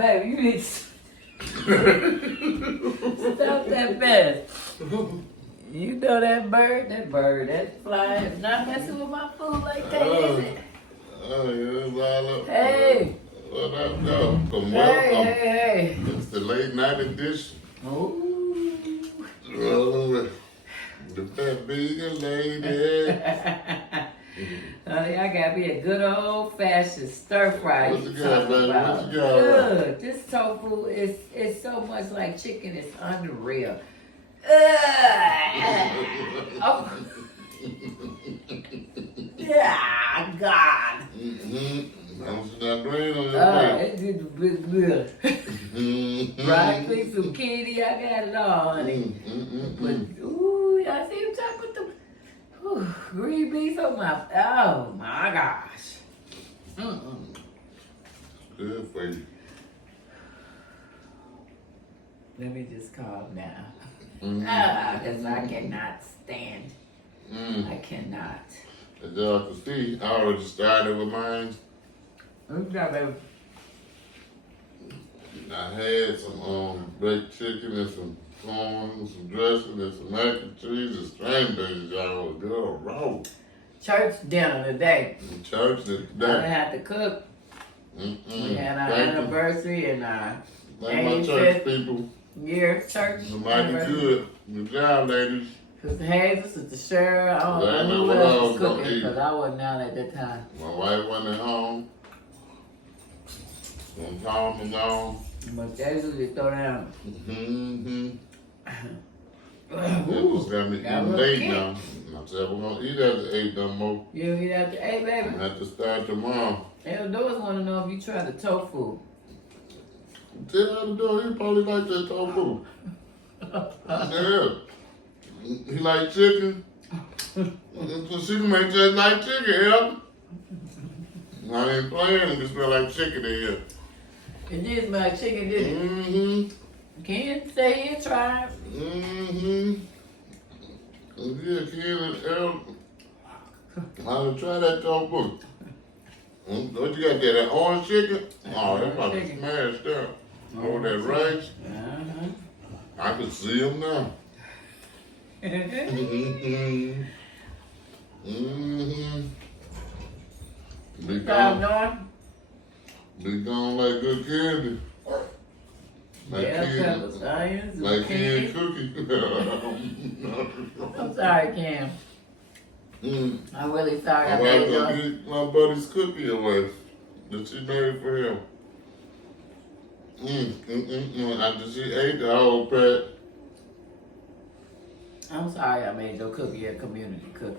Baby, you need to stop that mess. You know that bird, that fly is not messing with my food like that, is it? Oh, yeah, Lala. Hey. What up, though? Hey. It's the late night edition. Ooh. The fat bigger lady. Honey, I got me a good old fashioned stir fry. What you got, baby? About. What you got? Good. This tofu is so much like chicken. It's unreal. Oh. Yeah, God. I'm not green on your It's good. Fried quick zucchini, I got it all, honey. But, ooh, y'all see him talking with the green beans on oh my gosh. Good for you. Let me just calm down. Because I cannot stand. I cannot. As y'all can see, I already started with mine. Okay, baby. I had some baked chicken and some corn, some dressing and some mac and cheese and cranberries. Y'all was good raw. Church dinner today. Church I today. didn't have to cook. We had our anniversary and our Like my church people. year church. Mighty good. Good job, ladies. Sister Hazel, Sister Cheryl, I don't know who else was cooking because I wasn't out at that time. My wife wasn't at home. When Tom was on. But that's what they throw down. It was got me eating late now. I said, we're going to eat after 8 no more. You eat after 8, baby? I have to start tomorrow. Eldor's want to know if you tried the tofu. Tell Eldor, he probably like that tofu. Yeah. He like chicken. So she can make just like chicken, yeah. I ain't playing, it just smell like chicken in here. It did smell like chicken, didn't it? Ken say he tried. Yeah, Ken and El. I'll try that tofu. What you got there, that orange chicken? Oh, that's probably smashed up. Oh, that rice? I can see them now. Be gone like good candy. Like like Ken cookie. I'm sorry, Cam. I'm really sorry. My wife gonna get my buddy's cookie away that she made for him. After she ate the whole pack. I'm sorry I made your cookie a community cookie.